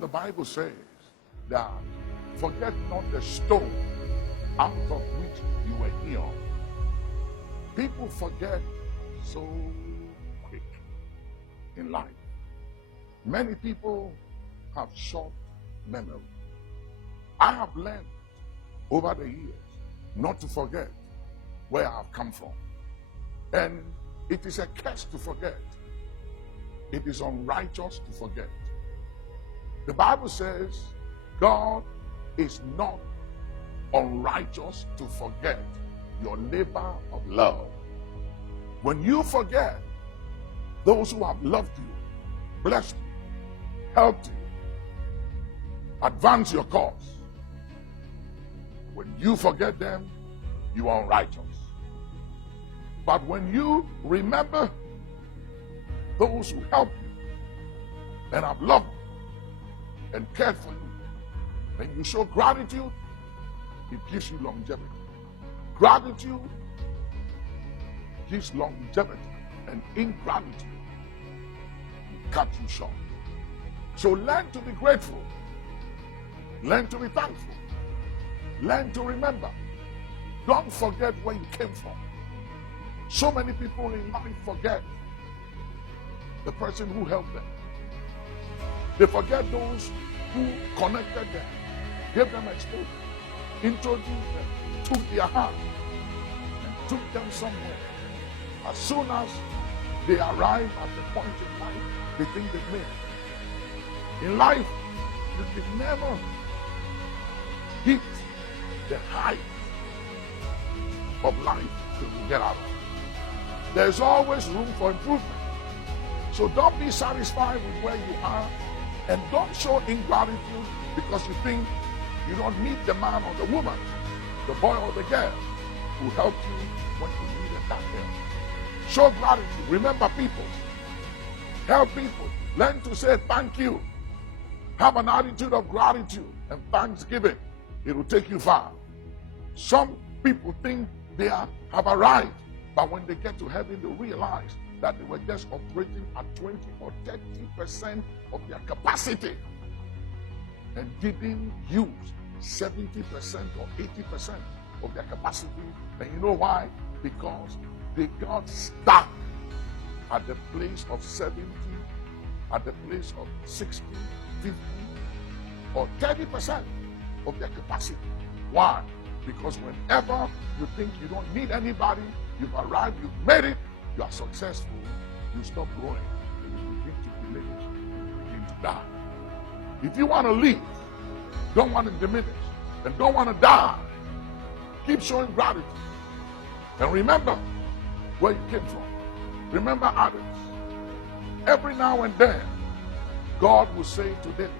The Bible says that forget not the stone out of which you were healed. People forget so quick in life. Many people have short memory. I have learned over the years not to forget where I have come from. And it is a curse to forget. It is unrighteous to forget. The Bible says God is not unrighteous to forget your labor of love. When you forget those who have loved you, blessed you, helped you, advance your cause, when you forget them, you are unrighteous. But when you remember those who helped you and have loved you and cared for you, and you show gratitude, it gives you longevity. Gratitude gives longevity, and ingratitude will cut you short. So learn to be grateful. Learn to be thankful. Learn to remember. Don't forget where you came from. So many people in life forget the person who helped them. They forget those who connected them, gave them exposure, introduced them, took their hand, and took them somewhere. As soon as they arrive at the point in life, they think they've made it. In life, you can never hit the height of life till you get out of it. There's always room for improvement. So don't be satisfied with where you are, and don't show ingratitude because you think you don't need the man or the woman, the boy or the girl who helped you when you needed that help. Show gratitude. Remember people. Help people. Learn to say thank you. Have an attitude of gratitude and thanksgiving. It will take you far. Some people think they have arrived, but when they get to heaven, they realize that they were just operating at 20 or 30% of their capacity and didn't use 70% or 80% of their capacity. And you know why? Because they got stuck at the place of 70, at the place of 60, 50, or 30% of their capacity. Why? Because whenever you think you don't need anybody, you've arrived, you've made it, you are successful, you stop growing, and you begin to diminish, you begin to die. If you want to live, don't want to diminish, and don't want to die, keep showing gratitude. And remember where you came from. Remember others. Every now and then, God will say to David,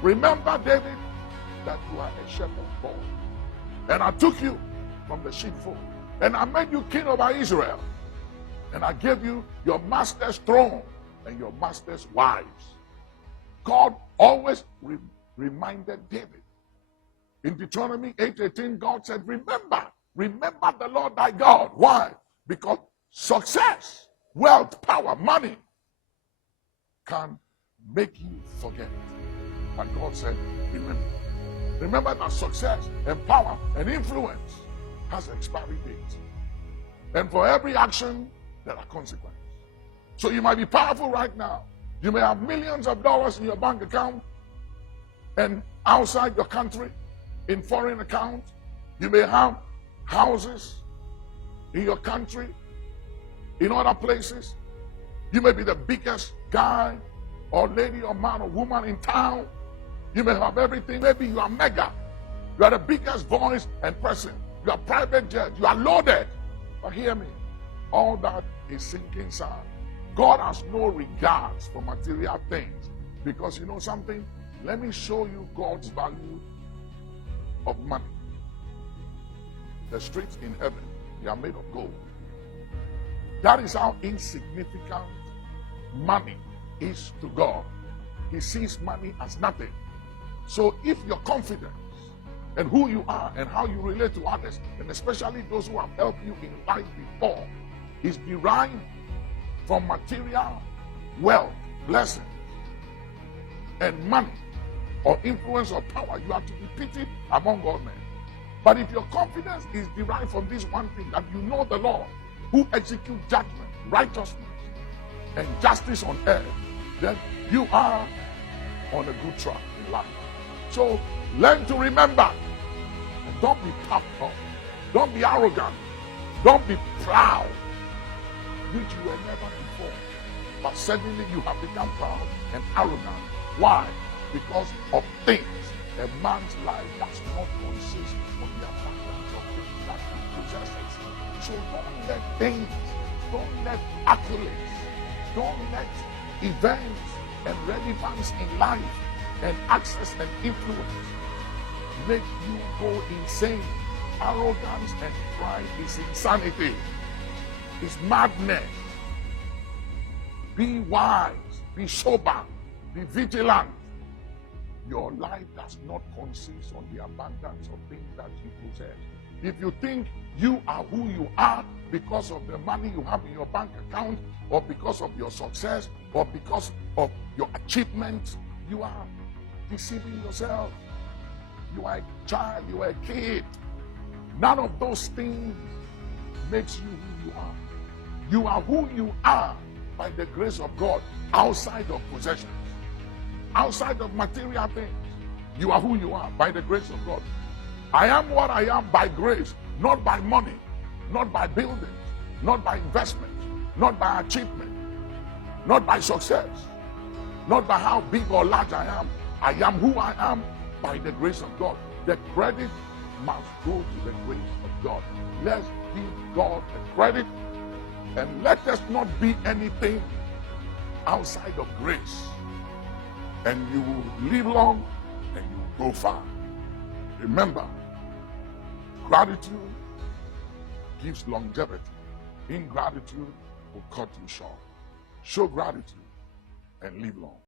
remember, David, that you are a shepherd boy. And I took you from the sheepfold, and I made you king over Israel. And I gave you your master's throne and your master's wives. God always reminded David. In Deuteronomy 8:18, God said, remember the Lord thy God. Why? Because success, wealth, power, money can make you forget. But God said, remember. Remember that success and power and influence has expiry dates. And for every action, there are consequences. So you might be powerful right now. You may have millions of dollars in your bank account and outside your country, in foreign accounts. You may have houses in your country, in other places. You may be the biggest guy or lady or man or woman in town. You may have everything. Maybe you are mega. You are the biggest voice and person. You are private jet. You are loaded. But hear me. All that is sinking sand. God has no regards for material things. Because you know something? Let me show you God's value of money. The streets in heaven, they are made of gold. That is how insignificant money is to God. He sees money as nothing. So if your confidence and who you are and how you relate to others, and especially those who have helped you in life before, is derived from material wealth, blessings, and money, or influence or power, you are to be pitied among all men. But if your confidence is derived from this one thing, that you know the Lord, who executes judgment, righteousness, and justice on earth, then you are on a good track in life. So learn to remember. And don't be puffed up. Don't be arrogant. Don't be proud, which you were never before. But suddenly you have become proud and arrogant. Why? Because of things. A man's life does not consist on the abundance of things that he possesses. So don't let things, don't let accolades, don't let events and relevance in life and access and influence make you go insane. Arrogance and pride is insanity. It's madness. Be wise, be sober, be vigilant. Your life does not consist on the abundance of things that you possess. If you think you are who you are because of the money you have in your bank account, or because of your success, or because of your achievements, you are deceiving yourself. You are a child, you are a kid. None of those things makes you who you are. You are who you are by the grace of God, outside of possessions, outside of material things. You are who you are by the grace of God. I am what I am by grace, not by money, not by buildings, not by investment, not by achievement, not by success, not by how big or large I am. I am who I am by the grace of God. The credit must go to the grace of God. Let's give God the credit, and let us not be anything outside of grace. And you will live long and you will go far. Remember, gratitude gives longevity. Ingratitude will cut you short. Show gratitude and live long.